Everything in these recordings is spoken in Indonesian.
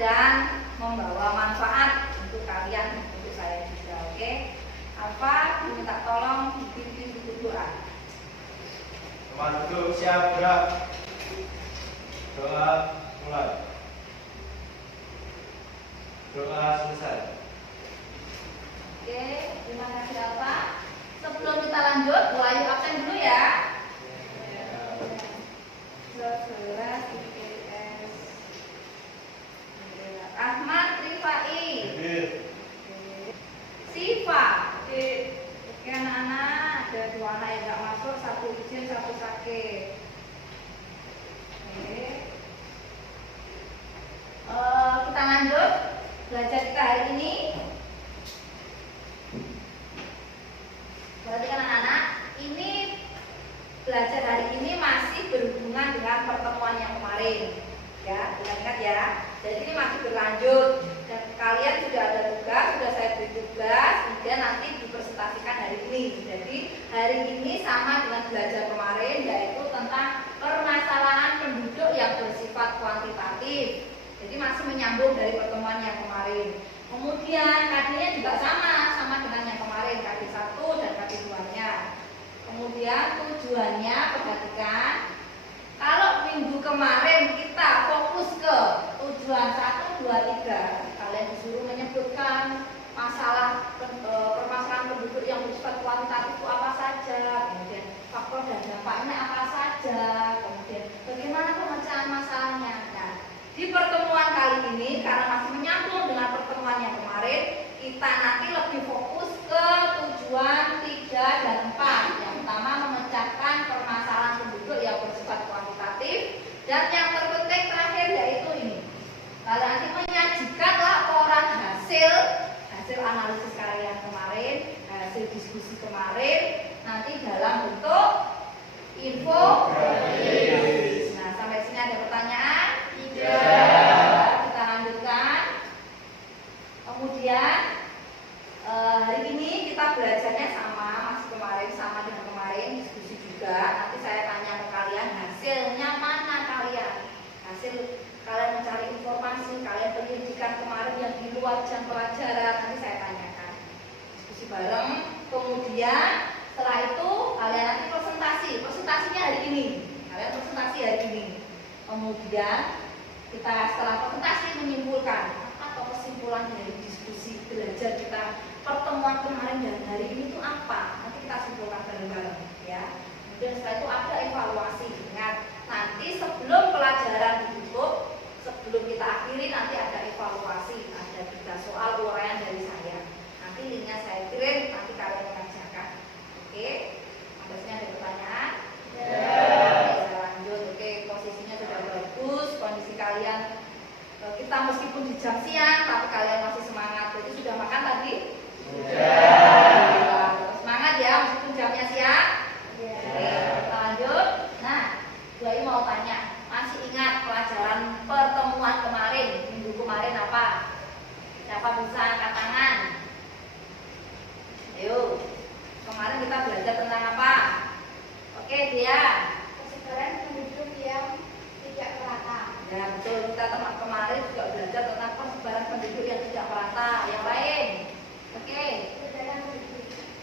dan membawa manfaat untuk kalian, untuk saya juga. Oke, Alfa minta tolong dipimpin buku doa. Teman duduk siap gerak. Doa mulai. Doa selesai. Oke, terima kasih Alfa. Sebelum kita lanjut, mulai absen dulu ya. 11 IPS Ahmad Rifai, Siva. Oke anak-anak, ada 2 anak yang nggak masuk, 1 izin, 1 sakit. Oke. Kita lanjut belajar kita hari ini. Berarti anak-anak, ini belajar hari ini masih berhubungan dengan pertemuan yang kemarin, ya, ingat ya. Jadi ini masih berlanjut dan kalian sudah ada tugas, sudah saya beri tugas, kemudian nanti dipresentasikan hari ini. Jadi hari ini sama dengan belajar kemarin, yaitu tentang permasalahan penduduk yang bersifat kuantitatif. Jadi masih menyambung dari pertemuan yang kemarin. Kemudian KD-nya juga sama dengan yang kemarin, KD 1 dan KD 2-nya. Kemudian tujuannya, perhatikan, kalau minggu kemarin kita fokus ke tujuan 1, 2, 3, kalian disuruh menyebutkan permasalahan penduduk yang bersifat kuantitatif itu apa saja, kemudian faktor dan dampaknya apa saja, kemudian bagaimana pemecahan masalahnya. Nah, di pertemuan kali ini, karena masih menyambung dengan pertemuan yang kemarin, kita nanti lebih fokus ke tujuan 3 dan 4. Yang pertama, memecahkan permasalahan penduduk yang bersifat kuantitatif, dan yang terpenting terakhir yaitu ini. Kalian nanti menyajikan laporan hasil analisis kalian kemarin, hasil diskusi kemarin, nanti dalam bentuk infografis. Nah, sampai sini ada pertanyaan? Tidak. Kita lanjutkan. Kemudian hari ini kita belajarnya masih kemarin, sama dengan kemarin, diskusi juga. Nanti saya tanya ke kalian, hasilnya mana kalian? Hasil kalian mencari informasi, kalian penyelidikan kemarin yang di luar jam pelajaran, nanti saya tanyakan. Diskusi bareng. Kemudian setelah itu kalian nanti presentasinya hari ini. Kalian presentasi hari ini. Kemudian kita setelah presentasi menyimpulkan atau kesimpulan dari diskusi belajar kita pertemuan kemarin dan hari ini itu apa? Nanti kita simpulkan bareng-bareng, ya. Kemudian setelah itu ada evaluasi. Ingat, nanti sebelum pelajaran ditutup, sebelum kita akhiri nanti ada evaluasi. Ada 3 soal uraian dari saya. Nanti linknya saya kirim, nanti kalian mengerjakan. Oke? Sampai sini ada pertanyaan? Ya. Oke, saya lanjut. Oke, posisinya sudah bagus, kondisi kalian. Kita meskipun di jam siang, tapi kalian masih semangat. Jadi sudah makan tadi? Sudah. Semangat ya, meskipun jamnya siang. Oke, kita lanjut. Nah, Doi mau tanya, masih ingat pelajaran pertemuan kemarin, minggu kemarin apa? Siapa bisa angkat tangan? Ayo, kemarin kita belajar tentang apa? Oke, dia. Persebaran penduduk yang tidak merata. Ya betul, kita kemarin juga belajar tentang persebaran penduduk yang tidak merata. Yang lain? Oke.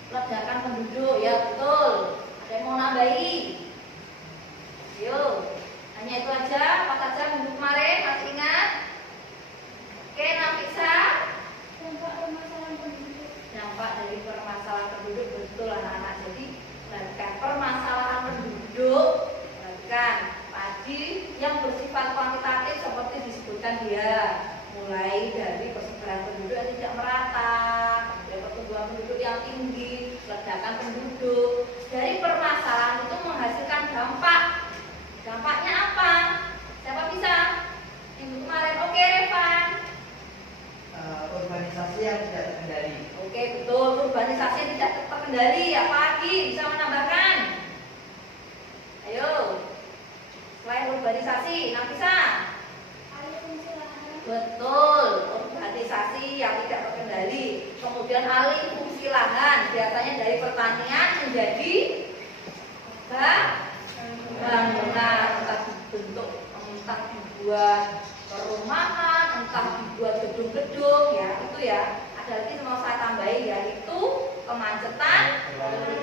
Ledakan penduduk, ya betul. Ada yang mau nambahi? Yuk, hanya itu aja. Apa saja minggu kemarin? Masih ingat? Oke, Nafisa. Dampak permasalahan penduduk. Dampak dari permasalahan penduduk, betul anak-anak. Jadi perhatikan permasalahan penduduk. Perhatikan tadi yang bersifat kuantitatif seperti disebutkan dia, mulai dari persebaran penduduk yang tidak merata, kemudian pertumbuhan penduduk yang tinggi, ledakan penduduk. Dari permasalahan itu menghasilkan dampak. Dampaknya apa? Siapa bisa? Minggu kemarin. Oke, Revan. Urbanisasi yang tidak terkendali. Oke, betul. Urbanisasi yang tidak terkendali. Apa lagi? Bisa menambahkan? Ayo. Selain urbanisasi, Nafisa. Alih fungsi lahan. Betul, urbanisasi yang tidak terkendali. Kemudian alih fungsi lahan, biasanya dari pertanian menjadi bangunan, entah dibentuk, entah dibuat perumahan, entah dibuat gedung-gedung ya, itu ya. Ada lagi mau saya tambahin ya, itu kemacetan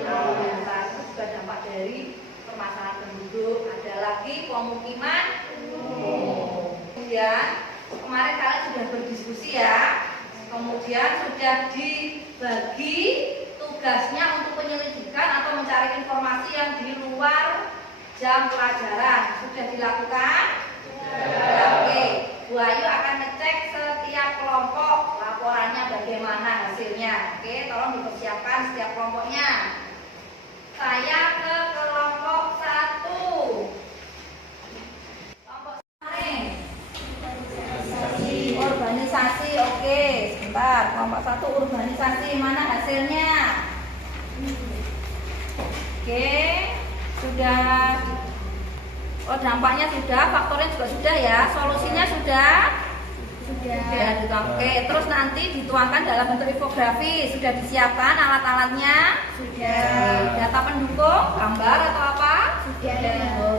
lalu lintas, itu juga dampak dari permasalahan penduduk. Ada lagi pemukiman umum. Kemudian kemarin kalian sudah berdiskusi ya, kemudian sudah dibagi tugasnya untuk penyelidikan atau mencari informasi yang di luar jam pelajaran. Sudah dilakukan? Ya, oke. Bu Ayu akan ngecek setiap kelompok laporannya bagaimana hasilnya. Oke, tolong dipersiapkan setiap kelompoknya. Saya ke kelompok 1. Kelompok urbanisasi. Oke, sebentar. Kelompok 1 urbanisasi, mana hasilnya? Oke, sudah. Oh, dampaknya sudah, faktornya juga sudah ya, solusinya sudah. Oke, terus nanti dituangkan dalam bentuk infografis. Sudah disiapkan alat-alatnya? Sudah. Data pendukung, gambar atau apa? Sudah.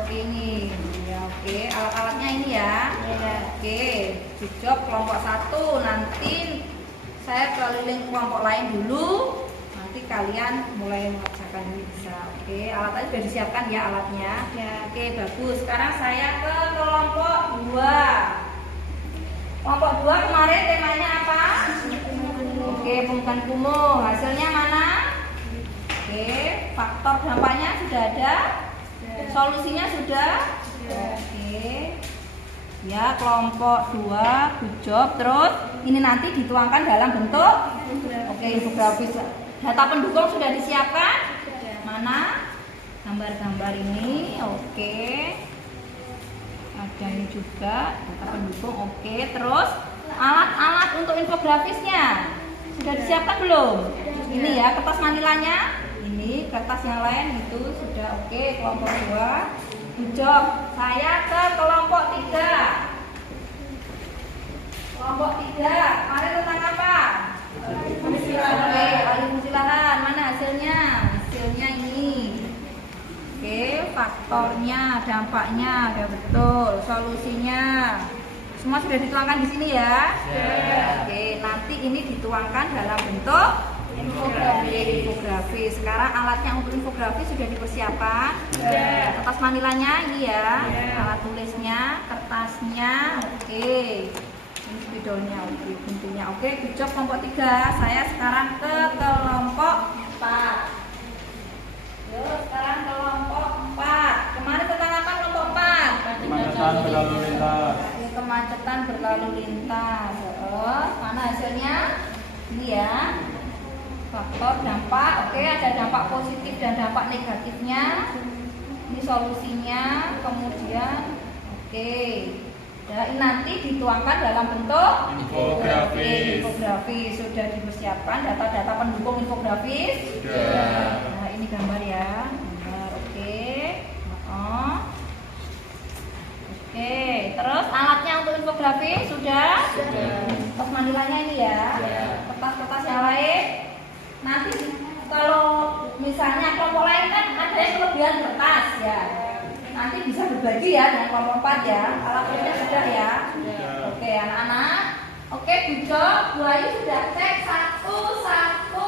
Oke, ini. Ya, oke, alat-alatnya ini ya. Oke, job kelompok 1. Nanti saya keliling kelompok lain dulu. Nanti kalian mulai mengerjakan ini bisa. Oke, alatnya sudah disiapkan ya alatnya. Oke, bagus. Sekarang saya ke kelompok 2. Kelompok 2 kemarin temanya apa? Oke, pemukiman kumuh. Hasilnya mana? Oke, faktor dampaknya sudah ada. Solusinya sudah. Oke. Ya, kelompok 2 good job. Terus ini nanti dituangkan dalam bentuk infografis. Data pendukung sudah disiapkan? Mana? Gambar-gambar ini. Oke. Ada ini juga data pendukung. Oke. Terus alat-alat untuk infografisnya sudah disiapkan belum? Ini ya kertas manilanya. Ini kertas yang lain itu sudah. Oke, kelompok 2 good job. Saya ke kelompok 3. Kelompok 3 kemarin tentang apa? Alih fungsi lahan. Mana hasilnya? Hasilnya ini. Oke, faktornya, dampaknya, ada betul. Solusinya semua sudah dituangkan di sini ya. Oke, nanti ini dituangkan dalam bentuk infografis. Sekarang alatnya untuk infografis sudah dipersiapkan. Kertas manilanya ini ya. Alat tulisnya, kertasnya. Oke. Ini spidolnya, oke, guntingnya. Oke, good job kelompok 3. Saya sekarang ke kelompok 4. Yuk, sekarang kelompok 4. Kemarin tentang apa kelompok 4? Kemacetan berlalu lintas. Kemacetan berlalu lintas. Mana hasilnya? Ini ya. Faktor dampak. Oke, ada dampak positif dan dampak negatifnya. Ini solusinya. Kemudian oke. Dan nanti dituangkan dalam bentuk infografis. Sudah dipersiapkan data-data pendukung infografis. Sudah. Nah, ini gambar ya. Gambar. Oke. Oke. Terus alatnya untuk infografis sudah. Kertas manilanya ini ya. Kertas-kertas yang lain. Nanti kalau misalnya kelompok lain kan ada yang kelebihan kertas ya. Nanti bisa berbagi ya dengan kelompok 4 ya. Alatnya sudah ya. Oke, anak-anak. Oke, good job. Bu Ayu sudah cek satu-satu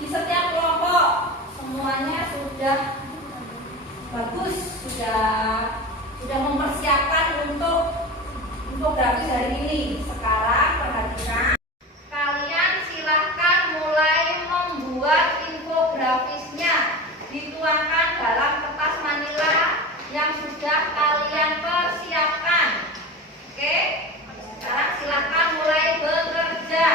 di setiap kelompok. Semuanya sudah bagus, sudah mempersiapkan untuk infografis hari ini. Sekarang perhatikan. Kalian silahkan mulai membuat infografisnya. Dituangkan dalam kertas manila yang sudah kalian persiapkan. Oke? Sekarang silahkan mulai bekerja.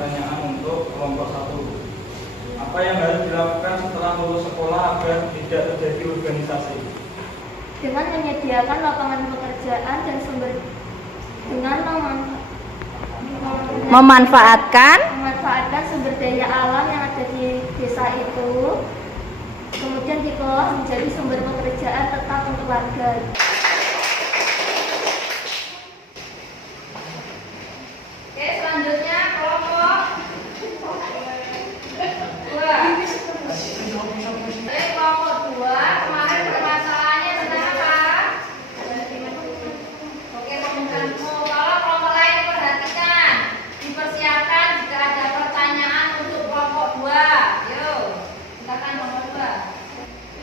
pertanyaan untuk kelompok 1. Apa yang harus dilakukan setelah lulus sekolah agar tidak terjadi urbanisasi? Dengan menyediakan lapangan pekerjaan dan sumber dengan memanfaatkan sumber daya alam yang ada di desa itu, kemudian dikelola menjadi sumber pekerjaan tetap untuk warga. Oke, selanjutnya kelompok 2. Jadi kelompok 2 kemarin permasalahannya tentang apa? Oke, kalau kelompok lain perhatikan, dipersiapkan jika ada pertanyaan untuk kelompok 2. Yuk, silakan kelompok 2.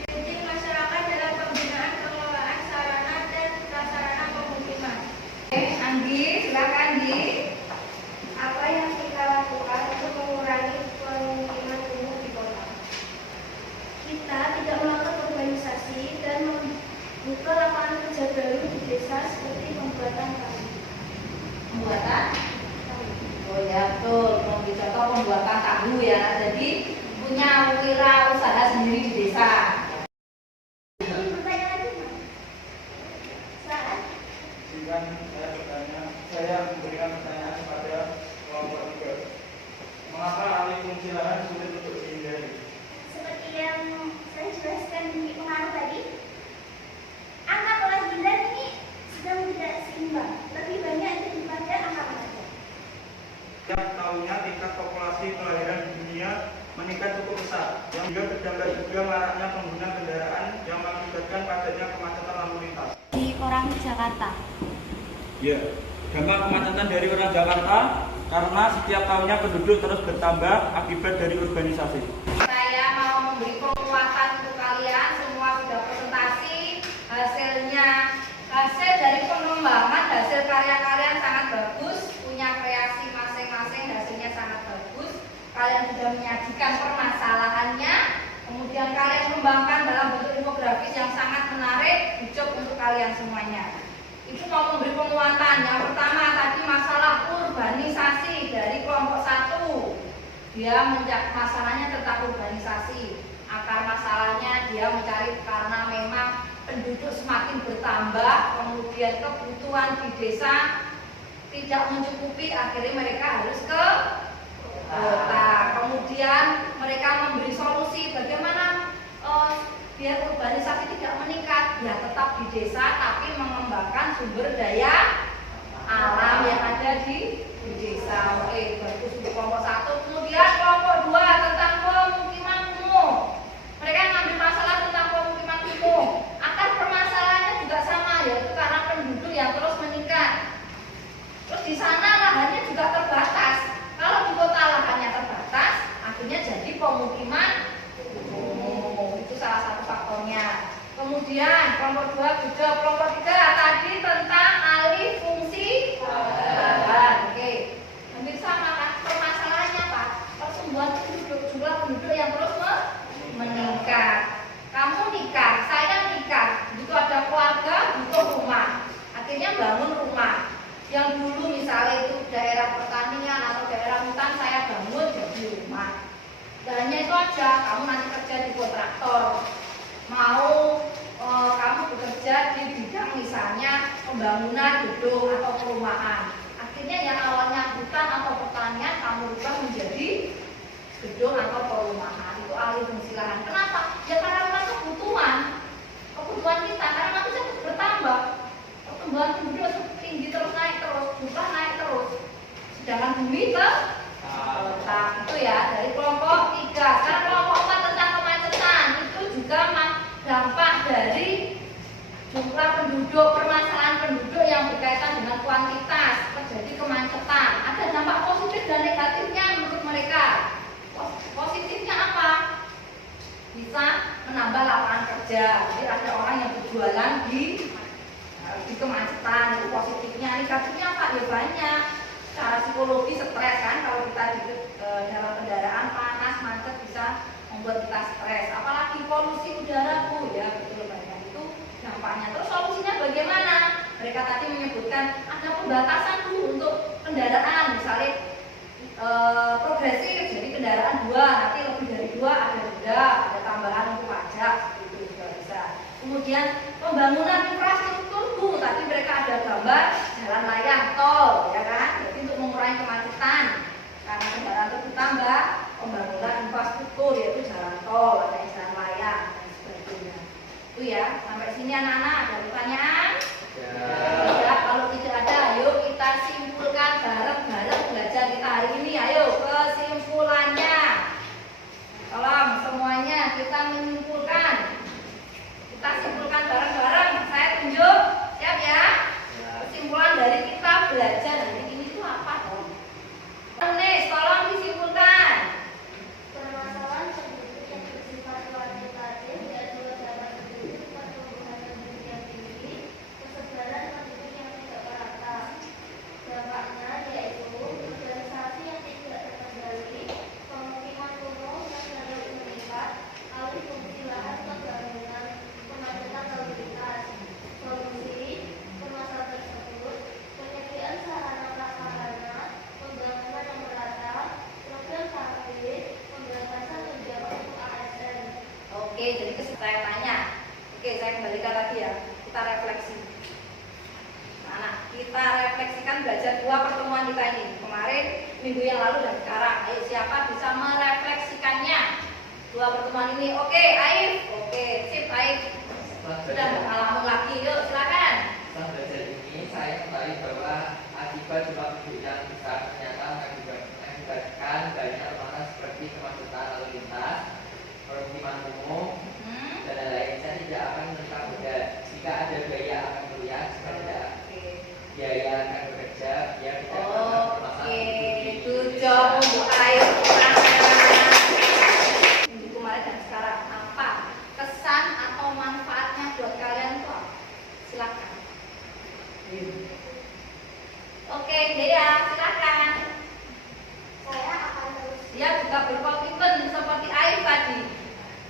Pendidik masyarakat dalam pembinaan pengelolaan sarana dan prasarana pemukiman. Oke, Anggi, silakan Anggi. Apa yang kita lakukan untuk mengurangi pemukiman kumuh di kota? Kita tidak melakukan urbanisasi dan membuka lapangan kerja baru di desa seperti pembuatan kali. Pembuatan? Oh ya, betul. Contoh pembuatan tahu ya. Jadi punya wirausaha sendiri di desa. Silakan saya memberikan pertanyaan kepada kelompok 3. Mengapa alih fungsi lahan sulit untuk dihindari? Seperti yang saya jelaskan di pengaruh tadi, angka kelahiran ini sedang tidak seimbang, lebih banyak daripada angka kematian. Setiap tahunnya tingkat populasi kelahiran di dunia meningkat cukup pesat, yang juga terdampak juga maraknya pengguna kendaraan yang mengakibatkan padatnya kemacetan lalu lintas. Di orang Jakarta. Ya, dampak kemacetan dari orang Jakarta karena setiap tahunnya penduduk terus bertambah akibat dari urbanisasi. Saya mau memberi penguatan untuk kalian. Semua sudah presentasi hasilnya. Hasil dari pengembangan, hasil karya kalian sangat bagus. Punya kreasi masing-masing, hasilnya sangat bagus. Kalian sudah menyajikan permasalahannya. Kemudian kalian kembangkan dalam bentuk infografis yang sangat menarik. Good job untuk kalian semuanya. Itu mau memberi penguatan. Yang pertama tadi masalah urbanisasi dari kelompok 1. Dia masalahnya tentang urbanisasi. Akar masalahnya dia mencari karena memang penduduk semakin bertambah, kemudian kebutuhan di desa tidak mencukupi, akhirnya mereka harus ke kota. Kemudian mereka memberi solusi bagaimana biar urbanisasi tidak meningkat, ya tetap di desa tapi mengembangkan sumber daya alam yang ada di desa. Oke, bagus untuk kelompok 1. Kemudian kelompok 2 tentang pemukiman kumuh. Mereka ngambil masalah tentang pemukiman kumuh. Akar permasalahannya juga sama, yaitu karena penduduk yang terus meningkat. Terus di sana lahannya juga terbatas. Kalau di kota lahannya terbatas, akhirnya jadi pemukiman kumuh. Itu salah satu faktornya. Kemudian kelompok 2 juga, kelompok 3 tadi tentang alih fungsi lahan. Oke, hampir sama kan permasalahannya Pak. Pertumbuhan penduduk, jumlah penduduk yang terus meningkat. Kamu nikah, saya nikah, butuh ada keluarga, butuh rumah. Akhirnya bangun rumah. Yang dulu misalnya itu daerah pertanian atau daerah hutan, saya bangun jadi rumah. Dan hanya itu aja, kamu nanti kerja di kontraktor. Mau kamu bekerja di bidang misalnya pembangunan gedung atau perumahan. Akhirnya yang awalnya hutan atau pertanian kamu rubah menjadi gedung atau perumahan. Itu alih fungsi lahan. Kenapa? Ya karena memang kebutuhan kita, karena manusia terus bertambah. Pertumbuhan penduduk tinggi terus naik terus, jumlah naik terus. Sedangkan bumi ke kota. Itu ya dari kelompok 3. Sekarang kelompok 4 tentang kemacetan. Itu juga dampak dari jumlah penduduk, permasalahan penduduk yang berkaitan dengan kuantitas, terjadi kemacetan. Ada dampak positif dan negatifnya menurut mereka. Positifnya apa? Bisa menambah lapangan kerja. Jadi ada orang yang berjualan di kemacetan, itu positifnya. Negatifnya apa? Ya banyak. Secara psikologi stres kan, kalau kita di dalam kendaraan panas, macet bisa membuat kita stres. Apalagi polusi udara Bu, ya betul banyak itu dampaknya. Terus solusinya bagaimana? Mereka tadi menyebutkan ada pembatasan dulu untuk kendaraan, misalnya kendaraan 2, nanti lebih dari 2 ada denda, ada tambahan untuk pajak, seperti itu juga bisa. Kemudian pembangunan infrastruktur Bu, tapi mereka ada gambar jalan layang tol, ya kan? Jadi untuk mengurangi kemacetan karena kendaraan terus bertambah, pembangunan infrastruktur yaitu jalan tol, ada jalan layang dan sebagainya. Itu ya, sampai sini anak-anak ada pertanyaan? Ya, kalau tidak ada, ayo kita simpulkan bareng-bareng belajar kita hari ini. Ayo kesimpulannya. Tolong semuanya kita menyimpulkan. Kita simpulkan bareng-bareng. Saya tunjuk, siap ya? Kesimpulan dari kita belajar hari ini itu apa dong? Nih, tolong disimpulkan. Permasalahan penduduk yang bersifat kuantitatif yaitu dapat penduduk pertumbuhan penduduk yang tinggi, kesebaran penduduk yang tidak merata. Dampaknya yaitu urbanisasi yang tidak terkendali, pemukiman kumuh yang terus meningkat, alih fungsi lahan pembangunan, kemacetan lalu lintas. Solusi permasalahan tersebut penyediaan sarana prasarana, pembangunan yang merata, program KP, pemberantasan tunjangan untuk ASN. Oke, jadi saya tanya. Oke, saya kembalikan lagi ya. Kita refleksi. Nah, kita refleksikan belajar 2 pertemuan kita ini. Kemarin, minggu yang lalu dan sekarang. Ayo, siapa bisa merefleksikannya? 2 pertemuan ini. Oke, Aif. Oke, sip Aif. Sudah ngalamin lagi. Yuk, silakan. Setelah belajar ini, saya ketahui bahwa akibat jumlah penduduk yang besar ternyata mengakibatkan banyak permasalahan seperti kemacetan lalu lintas, pemukiman kumuh, dan lain-lain. Saya tidak akan menerima beban. Jika ada biaya akan kuliah, jika tidak biaya akan bekerja, biar tidak mendapatkan permasalahan Oke, hidup. good job untuk Aif. Minggu kemarin dan sekarang apa kesan atau manfaatnya buat kalian itu apa? Silakan. Oke, Dea, silakan. Saya akan terus Dia juga berkomitmen seperti Aif tadi.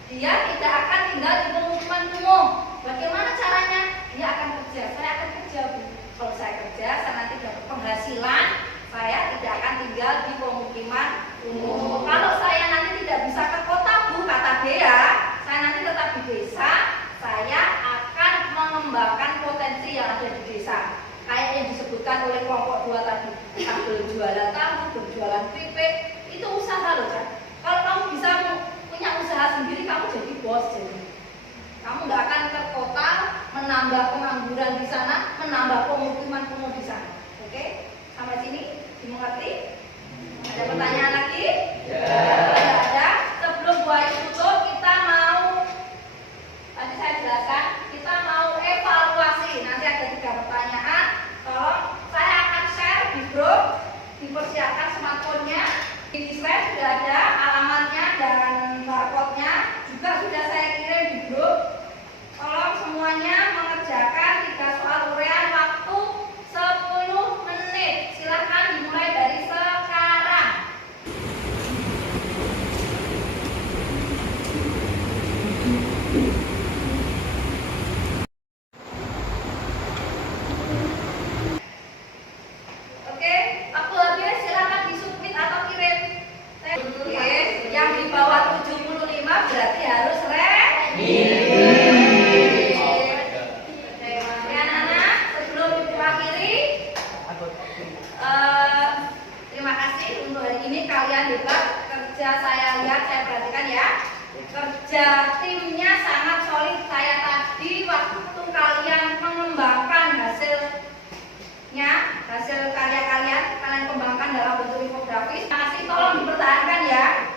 Dia tidak akan tinggal di pemukiman kumuh. Bagaimana caranya? Dia akan kerja. Saya akan kerja, Bu. Kalau saya kerja, saya nanti dapat penghasilan. Saya tidak akan tinggal di pemukiman kumuh. Kalau saya nanti tidak bisa ke kota, Bu, kata Dea, saya nanti tetap di desa. Saya akan mengembangkan potensi yang ada di desa. Kayak yang disebutkan oleh kelompok 2 tadi, berjualan tahu, berjualan keripik, itu usaha loh, Cak. Kalau kamu bisa punya usaha sendiri, kamu jadi bos. Jadi kamu nggak akan ke kota, menambah pengangguran di sana, menambah pemukiman kumuh di sana. Oke, sampai sini dimengerti? Ada pertanyaan lagi? Tidak ada. Sebelum Bu Ayu tutup, kita mau tadi saya jelaskan, kita mau evaluasi. Nanti ada 3 pertanyaan. Tolong saya akan share di grup, dipersiapkan smartphone-nya. Di slide sudah ada alamatnya dan barcode-nya, juga sudah saya kirim di grup. Tolong semuanya mengerjakan 3 soal urean waktu 10 menit. Silahkan dimulai dari sekarang. Oke, waktu habis silakan disubmit atau kirim. Oke, yang di bawah 75 berarti harus ready. Oke, anak-anak, sebelum Ibu akhiri, terima kasih untuk hari ini kalian hebat. Kerja saya lihat, saya perhatikan ya. Kerja timnya sangat solid. Saya tadi waktu kalian mengembangkan hasil karya kalian kembangkan dalam bentuk infografis. Terima kasih, tolong dipertahankan ya.